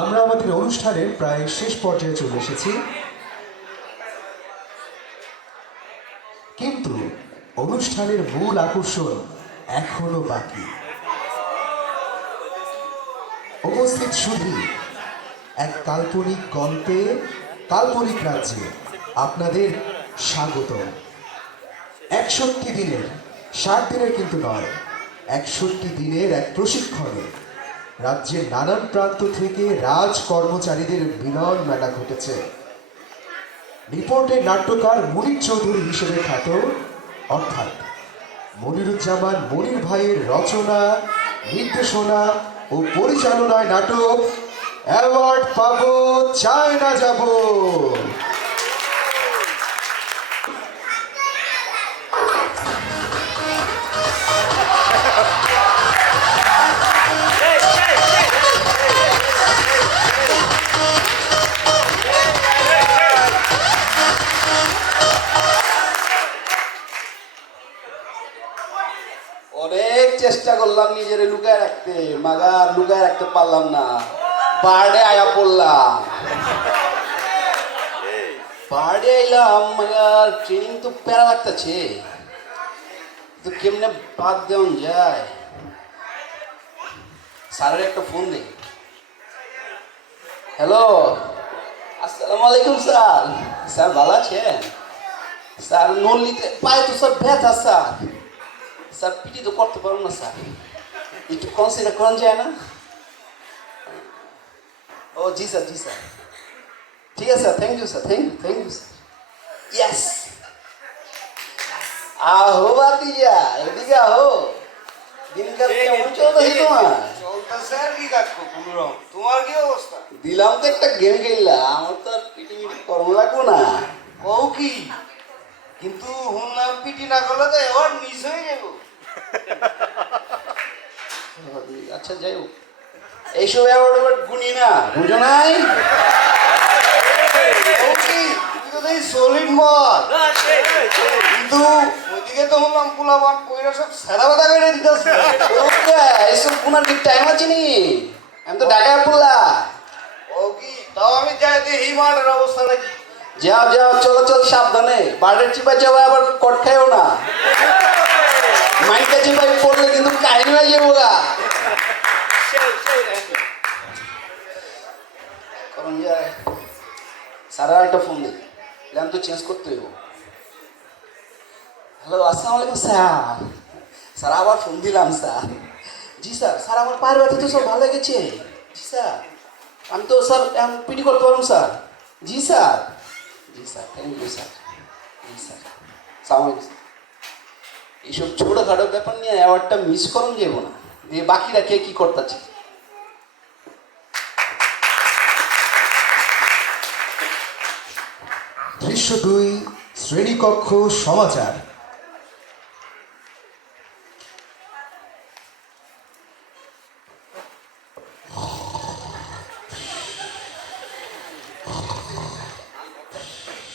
আমরা আমাদের অনুষ্ঠানের প্রায় শেষ পর্যায়ে চলে এসেছি। কিন্তু অনুষ্ঠানের মূল আকর্ষণ এখনও বাকি। উপস্থিত শুধু এক কাল্পনিক গল্পে, কাল্পনিক রাজ্যে আপনাদের স্বাগত একষট্টি দিনের, ষাট দিনের কিন্তু নয়, একষট্টি দিনের এক প্রশিক্ষণে রাজ্যের নানান প্রান্ত থেকে রাজ কর্মচারীদের মিলন মেলা ঘটেছে। রিপোর্টের নাট্যকার মনির চৌধুরী হিসেবে খ্যাত, অর্থাৎ মনিরুজ্জামান মনির ভাইয়ের রচনা, নির্দেশনা ও পরিচালনায় নাটক অ্যাওয়ার্ড পাবো চায় না যাব। চেষ্টা করলাম নিজের লুকায় রাখতে, মাগার লুকায় রাখতে পারলাম না। বার্ডে আয়া পড়লাম। বার্ডে আইলাম মাগার ট্রেনিং তো প্যারা লাগতেছে। তো কেমনে বাদ দেওয়া যায়? স্যারের একটা ফোন দে। হ্যালো আসসালামু আলাইকুম, স্যার। স্যার ভালো আছেন? স্যার নিতে পায়ে তো স্যার ব্যথা, স্যার। স্যার পিটি তো করতে পারব না স্যার। একটু কনসিডার করা যায় না? ও জি স্যার জি স্যার। ঠিক আছে sir thank you sir thank you thank you sir yes আহো বাতিজা এদিকে আহো। দিনকাল কেমন চলতেছে তোমার? চলতেছে আর কি কাজ কোনোরকম তোমার কি অবস্থা? দিলাম তো একটা গেম খেললাম আমার তো আর পিটি মিটি কর্ম লাগবো না। কও কি? কিন্তু হুনলাম পিটি না করলে তো এবার মিস হয়ে যাব। আচ্ছা যাই হোক। এইসব অ্যাওয়ার্ড গুনি না বুঝো নাই? সলিড মত কিন্তু ওইদিকে তো হুনলাম পোলাপান কইরা সব সাদা বাদা করে দিতেছে। এইসব গুনার কি টাইম আছে নি? আমি তো ঢাকায় পড়লা। কও কি তাও আমি যাই দেখি মাঠের অবস্থাটা কি যাও যাও চলো চল সাবধানে। বার্ডের চিপা যাওয়া আবার কট খাইও না। মাইকা চিপাই পড়লে কিন্তু কাহিনী হয়ে যাব একটা ফোন দিই তো চেঞ্জ করতে হইব। হ্যালো, আসসালামু আলাইকুম, স্যার। স্যার, আবার ফোন দিলাম, স্যার। জি, স্যার স্যার, আমার পায়ের তো সব ভালো গেছে। জি, স্যার। আমি তো, স্যার, এখন পিটি করতে পারব স্যার। জি স্যার। জি, স্যার থ্যাংক ইউ স্যার। জি, স্যার। সালাম এইসব ছোটোখাটো ব্যাপার নিয়ে অ্যাওয়ার্ডটা মিস করুন যাব না দিয়ে বাকিরা কে কী করতেছে? দৃশ্য দুই শ্রেণীকক্ষ সমাচার।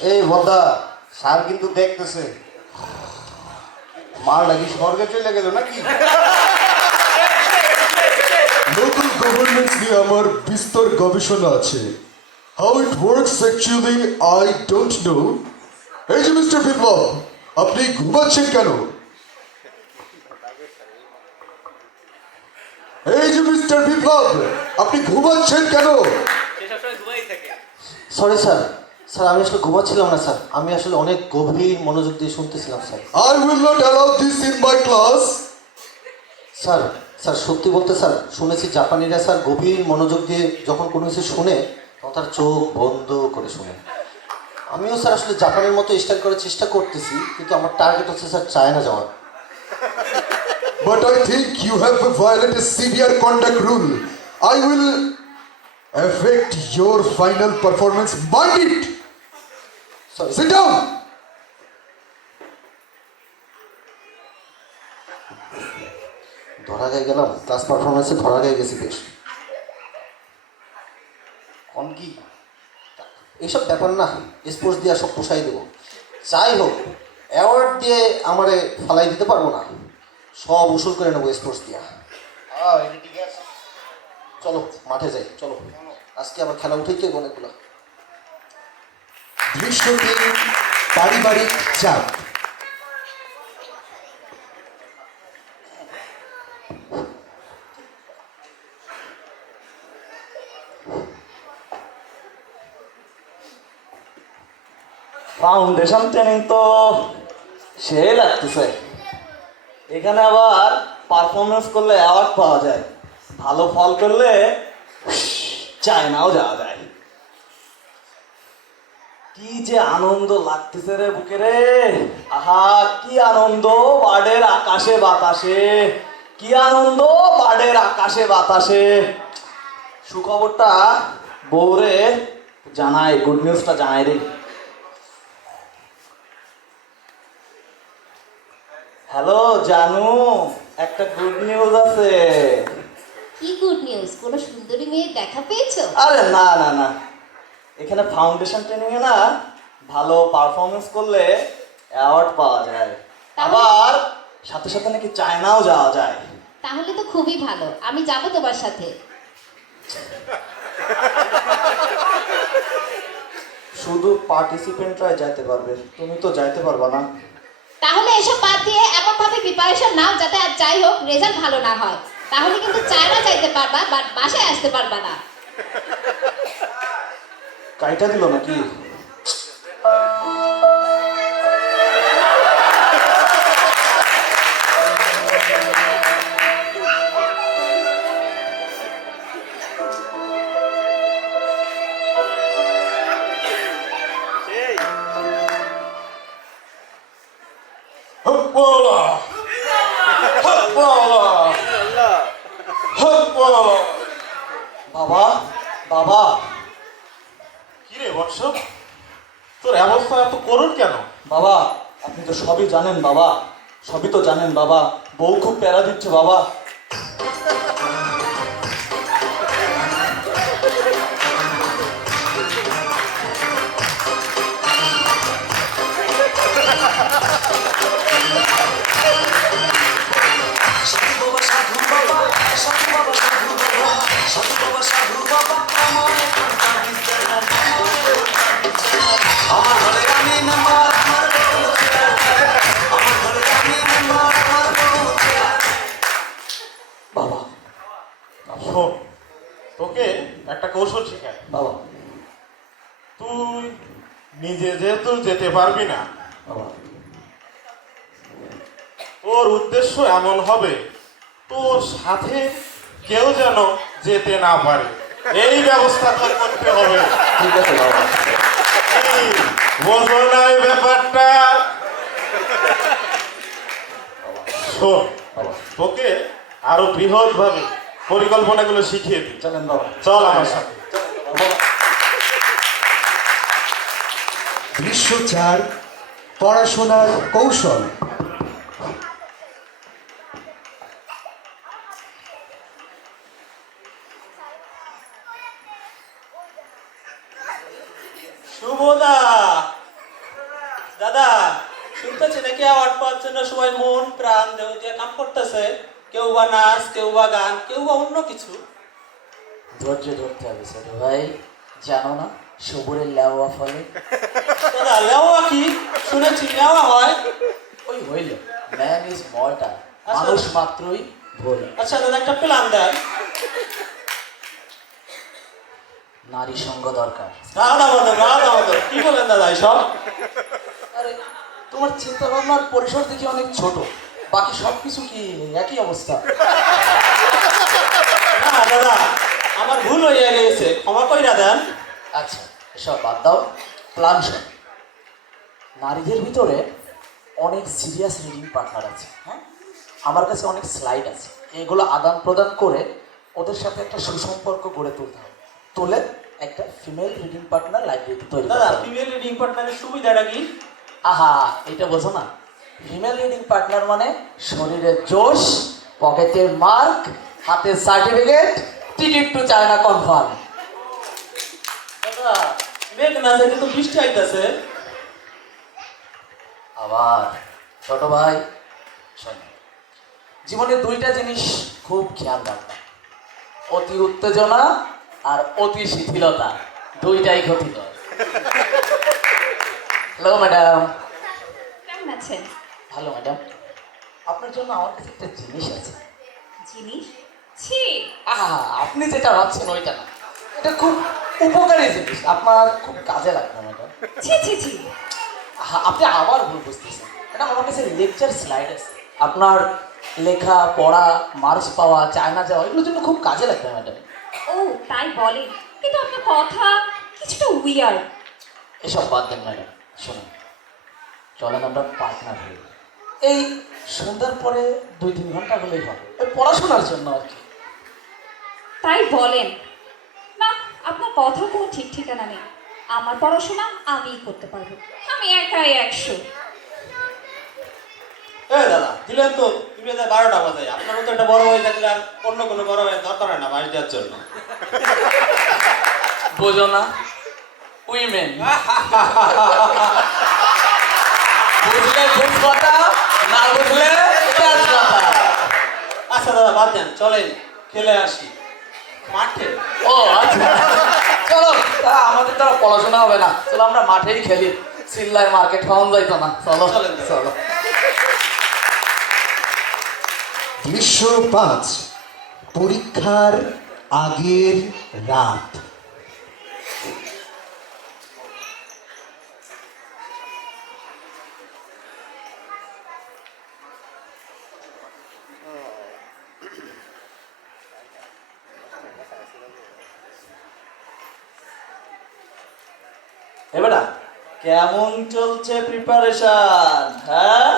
এই বদা স্যার কিন্তু দেখতেছে। মার লাগি স্বর্গে চলে গেল নাকি? লোকাল গভর্নমেন্ট নিয়ে আমার বিস্তর গবেষণা আছে। How it works actually I don't know এই যে মিস্টার বিপ্লব আপনি ঘুমাচ্ছেন কেন? এই যে মিস্টার বিপ্লব আপনি ঘুমাচ্ছেন কেন? সরি স্যার স্যার আমি আসলে ঘুমাচ্ছিলাম না স্যার আমি আসলে অনেক গভীর মনোযোগ দিয়ে শুনতেছিলাম sir I will not allow this in my class sir sir সত্যি বলতে স্যার শুনেছি জাপানিরা স্যার গভীর মনোযোগ দিয়ে যখন কোনো কিছু শুনে তখন তার চোখ বন্ধ করে শুনে আমিও স্যার আসলে জাপানের মতো স্টাইল করার চেষ্টা করতেছি কিন্তু আমার টার্গেট হচ্ছে স্যার চায়না যাওয়া But I think you have violated severe conduct rule. I will affect your final performance. Mind it! Sorry Sit down! ধরা গায়ে গেলাম ক্লাস পারফরমেন্সে ধরা গায়ে গেছি বেশ। কোন কি? এইসব ব্যাপার না স্পোর্টস দিয়ে সব পোষাই দেবো। যাই হোক অ্যাওয়ার্ড দিয়ে আমারে ফালাই দিতে পারব না। সব উসুল করে নেব স্পোর্টস দিয়া। চলো মাঠে যাই চলো। আজকে আবার খেলা উঠেই তো অনেকগুলো। পারিবারিক চাপ। ফাউন্ডেশন ট্রেনিং তো সে লাগতেছে। এখানে আবার পারফরমেন্স করলে অ্যাওয়ার্ড পাওয়া যায়। ভালো ফল করলে চায়নাও যাওয়া যায়। কি যে আনন্দ লাগতেছে রে বুকে রে? আহা কি আনন্দ বার্ডের আকাশে বাতাসে। কি আনন্দ বার্ডের আকাশে বাতাসে। সুখবরটা বউরে জানাই গুড নিউজটা জানাই রে। হ্যালো জানু একটা গুড নিউজ আছে। কি গুড নিউজ কোনো সুন্দরী মেয়ে দেখা পেয়েছ? আরে না না না। এখানে ফাউন্ডেশন ট্রেনিং এ না ভালো পারফরমেন্স করলে অ্যাওয়ার্ড পাওয়া যায়। আবার সাথে সাথে নাকি চায়নাও যাওয়া যায়। তাহলে তো খুবই ভালো। আমি যাব তোমার সাথে। শুধু পার্টিসিপেন্টরাই যাইতে পারবে। তুমি তো যাইতে পারবা না। তাহলে এসব বাদ দিয়ে এমন ভাবে প্রিপারেশন নাও যাতে আর যাই হোক রেজাল্ট ভালো না হয়। তাহলে কিন্তু চায়না যাইতে পারবা বাট বাসায় আসতে পারবা না। কাইটা দিল নাকি? আপনি তো সবই জানেন বাবা, সবই তো জানেন বাবা। বউ খুব প্যারা দিচ্ছে বাবা। বাবা। একটা কৌশল শেখায়। বাবা। তুই নিজে যেহেতু যেতে পারবি না বাবা। তোর উদ্দেশ্য এমন হবে তোর সাথে কেউ যেন যেতে না পারে। এই ব্যবস্থা করতে হবে। ঠিক আছে বাবা। বোঝো না এই ব্যাপারটা। শোন তোকে আরও বৃহৎ ভাবে পরিকল্পনাগুলো শিখিয়ে দিই চলেন বাবা। চল আমার সাথে। দৃশ্য চার পড়াশোনার কৌশল। শুভদা। দাদা শুনতেছি নাকি অ্যাওয়ার্ড পাওয়ার জন্য সবাই মন প্রাণ দেহ দিয়ে কাম করতেছে। কেউ বা নাচ কেউ বা গান কেউ বা অন্য কিছু। ধৈর্য ধরতে হবে ছোট ভাই জানো না সবুরের লেওয়া ফলে। দাদা লেওয়া কি? শুনেছি লেওয়া হয়। ওই হইল ম্যান ইজ মর্টাল মানুষ মাত্রই ভুল। আচ্ছা দাদা একটা প্ল্যান দেন। নারী সঙ্গ দরকার। রাধা মাধব রাধা মাধব কি বলেন দাদা এসব? আরে তোমার চিন্তা ভাবনার পরিসর দেখি অনেক ছোট। বাকি সব কিছু কি একই অবস্থা? না দাদা আমার ভুল হয়ে গেছে ক্ষমা কইরা দেন। আচ্ছা এসব বাদ দাও প্ল্যান শোন নারীদের ভিতরে অনেক সিরিয়াস রিডিং পার্টনার আছে হ্যাঁ? আমার কাছে অনেক স্লাইড আছে। এগুলো আদান প্রদান করে ওদের সাথে একটা সুসম্পর্ক গড়ে তুলতে হবে। তুলে একটা ফিমেল রিডিং পার্টনার লাইব্রেরিতে তৈরি দাদা। ফিমেল রিডিং পার্টনারের সুবিধাটা কি? আহা এটা বোঝো না। ফিমেল লিডিং পার্টনার মানে শরীরে জোশ পকেটে মার্ক হাতে certificate ticket to China confirm দাদা মেঘ না দেখে তো বৃষ্টি আইতাছে। আবার ছোট ভাই শোন জীবনে দুইটা জিনিস খুব খেয়াল রাখবা। অতি উত্তেজনা আর অতি শিথিলতা দুইটাই ক্ষতিকর। হ্যালো ম্যাডাম কেমন আছেন? ভালো ম্যাডাম আপনার জন্য আমার কাছে একটা জিনিস আছে। জিনিস? ছি! আহা আপনি যেটা ভাবছেন ওইটা না। এটা খুব উপকারী জিনিস। আপনার খুব কাজে লাগবে ম্যাডাম ছি ছি ছি! আহা, আপনি আবার ভুল বুঝতেছেন। ম্যাডাম আমার কাছে লেকচার স্লাইড আছে। আপনার লেখা পড়া মার্কস পাওয়া চায়না যাওয়া এগুলোর জন্য খুব কাজে লাগবে ম্যাডাম ও তাই বলে। কিন্তু আপনার কথা কিছুটা উইয়ার্ড এসব বাদ দেন ম্যাডাম শুনুন। চলেন আমরা পার্টনার হই। এই সন্ধ্যার পরে দুই তিন ঘণ্টা হলেই হবে। ওই পড়াশোনার জন্য আর কি। তাই বলেন। না আপনার কথা কোনো ঠিক ঠিকানা নেই। আমার পড়াশোনা আমিই করতে পারব। আমি একাই একশো। এই দাদা দিলেন তো তুমি যে বারোটা বাজে। আপনার মতো একটা বড় হয়ে থাকলে আর অন্য কোনো বড় হয়ে দরকার হয় না বাড়ি দেওয়ার জন্য। বোঝো না উইমেন। বুঝলে বুঝ কথা? না বুঝলে আচ্ছা দাদা বাদ দেন। চলেন খেলে আসি। মাঠে? ও আচ্ছা। চলো আমাদের তো পড়াশোনা হবে না। চলো আমরা মাঠেই খেলি। সিল্লায় মার্কেট পাওয়া যাইতো না। চলো চলেন, চলো। দৃশ্য পাঁচ পরীক্ষার আগের রাত এবারে কেমন চলছে প্রিপারেশন হ্যাঁ?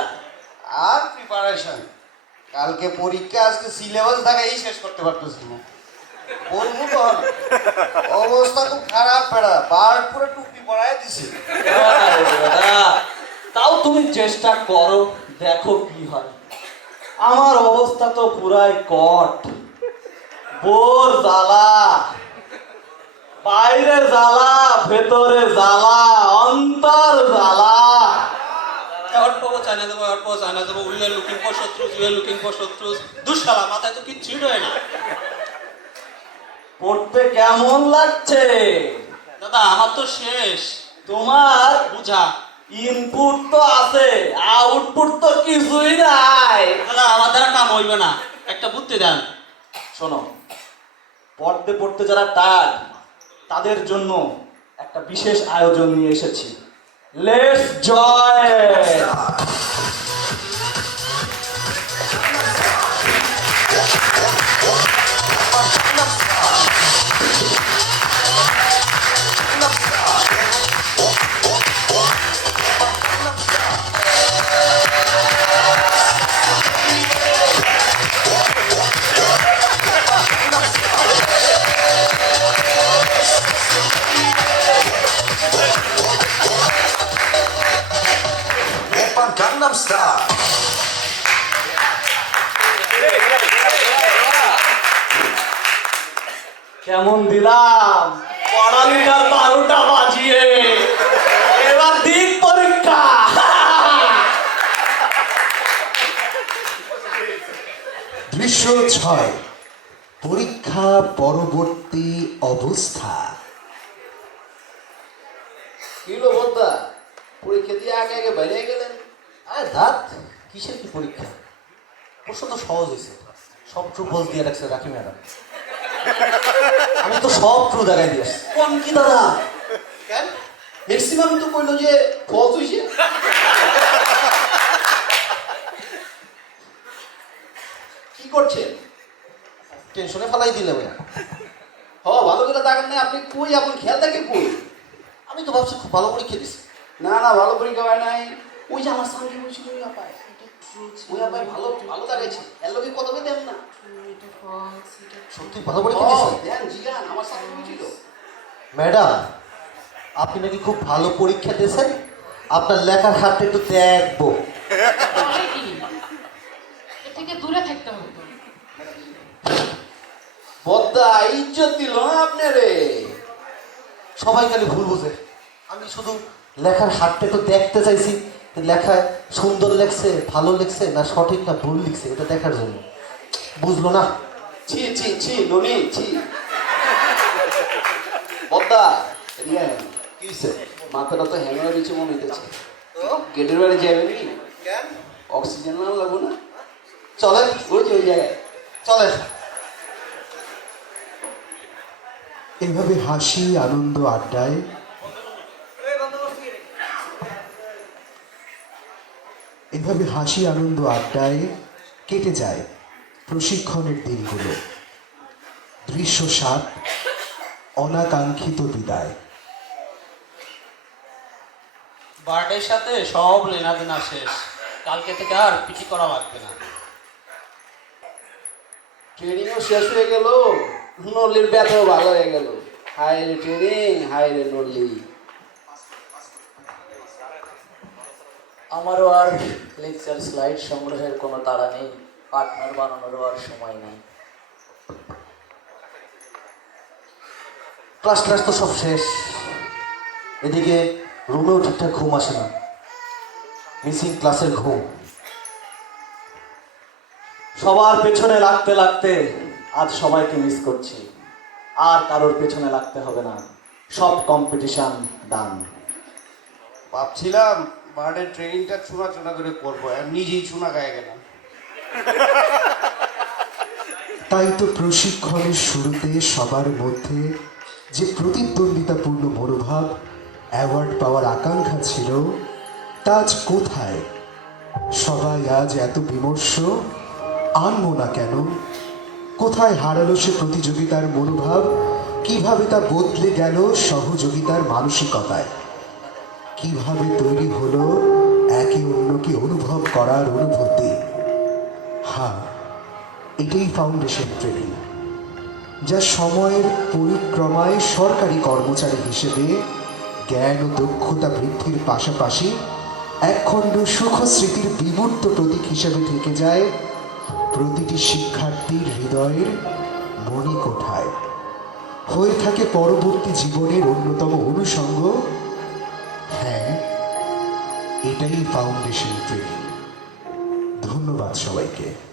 আর প্রিপারেশন কালকে পরীক্ষা আজকে সিলেবাস এই শেষ করতে পারতেছি না। বলব তো অবস্থা খুব খারাপ বেড়া। বার পুরো টুপি পরায় দিছে। তাও তুমি চেষ্টা করো দেখো কি হয়। আমার অবস্থা তো পুরাই কট। বোর জ্বালা। বাইরে জ্বালা ভেতরে জ্বালা অন্তর জ্বালা। China China looking for looking for দুঃশালা মাথায় তো কিচ্ছুই রয় না। পড়তে কেমন লাগছে? দাদা আমার তো শেষ। তোমার বুঝা। ইনপুট তো আছে আউটপুট তো কিছুই নাই। দাদা আমার দ্বারা কাম হইবে না। একটা বুদ্ধি দেন। শোনো পড়তে পড়তে যারা টায়ার্ড তাদের জন্য একটা বিশেষ আয়োজন নিয়ে এসেছি। লেটস জয় ছয় পরীক্ষা পরবর্তী অবস্থা। কিলো বদ্দা? পরীক্ষা দিয়ে আগে আগে বাইরে গেলেন? আরে দাঁত কিসের কি পরীক্ষা? প্রশ্ন তো সহজ হয়েছে। সব ট্রু ফলস দিয়ে রাখছে রাখি ম্যাডাম। আমি তো সব ট্রু দেখাই দিয়ে কোন কি দাদা? কেন? ম্যাক্সিমাম তো কইলো যে ফলস হইছে। করছেন? টেনশনে ফেলাই দিলে ভাইয়া হ ভালো করে দেখেন না আপনি কই? আপনি খেয়াল থাকে কই? আমি তো ভাবছি খুব ভালো পরীক্ষা দিছি না না ভালো পরীক্ষা হয় নাই। ওই যে আমার সঙ্গে বলছিল ওই আপায় ওই আপায় ভালো ভালো দেখাইছে এর লোকে কত দেন না। সত্যি ভালো দেন জিগান আমার বলছিল ম্যাডাম আপনি নাকি খুব ভালো পরীক্ষা দিয়েছেন? আপনার লেখার হাতটা একটু দেখব থেকে দূরে থাকতে হবে বদ্দা ইজ্জত দিল না আপনি রে সবাই খালি ভুল বুঝে। আমি শুধু লেখার হাতটা একটু দেখতে চাইছি লেখায় সুন্দর লেখছে ভালো লেখছে না সঠিক না ভুল লিখছে এটা দেখার জন্য। বুঝলো না? ছি ছি ছি ননি ছি। কি মাথাটা তো হ্যাং হয়ে দিচ্ছে মনে হইতেছে। গেটের বাড়ি যাবে নি অক্সিজেন না লাগবো না? চলেন ওই যে ওই জায়গায়। চলেন। এভাবে হাসি আনন্দ আড্ডায়। এভাবে হাসি আনন্দ আড্ডায় কেটে যায় প্রশিক্ষণের দিনগুলো। দৃশ্য সাত অনাকাঙ্ক্ষিত বিদায়। বার্থডের সাথে সব লেনাদেনা শেষ। কালকে থেকে আর পিটি করা লাগবে না। ট্রেনিংও শেষ হয়ে গেল। নল্লির ব্যথাও ভালো হয়ে গেল। হাই রে ট্রেনিং হাই রে নল্লি। আমারও আর লেকচার স্লাইড সংগ্রহের কোনো তাড়া নেই, পার্টনার বানানোরও আর সময় নেই। ক্লাস ক্লাস তো সব শেষ। এদিকে রুমেও ঠিকঠাক ঘুম আসে না। মিসিং ক্লাসের ঘুম। সবার পেছনে লাগতে লাগতে আজ সবাইকে মিস করছি। আর কারোর পেছনে লাগতে হবে না। সব কম্পিটিশন ডান ভাবছিলাম বার্ডের ট্রেনিংটা চুনা চুনা করে করব আর নিজেই চুনা গায়ে গেলাম। তাই তো প্রশিক্ষণের শুরুতে সবার মধ্যে যে প্রতিদ্বন্দ্বিতাপূর্ণ মনোভাব অ্যাওয়ার্ড পাওয়ার আকাঙ্ক্ষা ছিল তা আজ কোথায়? সবাই আজ এত বিমর্ষ আনব না কেন? কোথায় হারালো সে প্রতিযোগিতার মনোভাব? কীভাবে তা বদলে গেল সহযোগিতার মানসিকতায়? কীভাবে তৈরি হলো একে অন্যকে অনুভব করার অনুভূতি? হ্যাঁ এটাই ফাউন্ডেশন ট্রেনিং যা সময়ের পরিক্রমায় সরকারি কর্মচারী হিসেবে জ্ঞান ও দক্ষতা বৃদ্ধির পাশাপাশি একখণ্ড সুখ স্মৃতির বিমূর্ত প্রতীক হিসেবে থেকে যায় প্রতিটি শিক্ষার্থীর হৃদয়ের মণিকোঠায়। হয়ে থাকে পরবর্তী জীবনের অন্যতম অনুষঙ্গ। হ্যাঁ এটাই ফাউন্ডেশন ট্রেনিং ধন্যবাদ সবাইকে।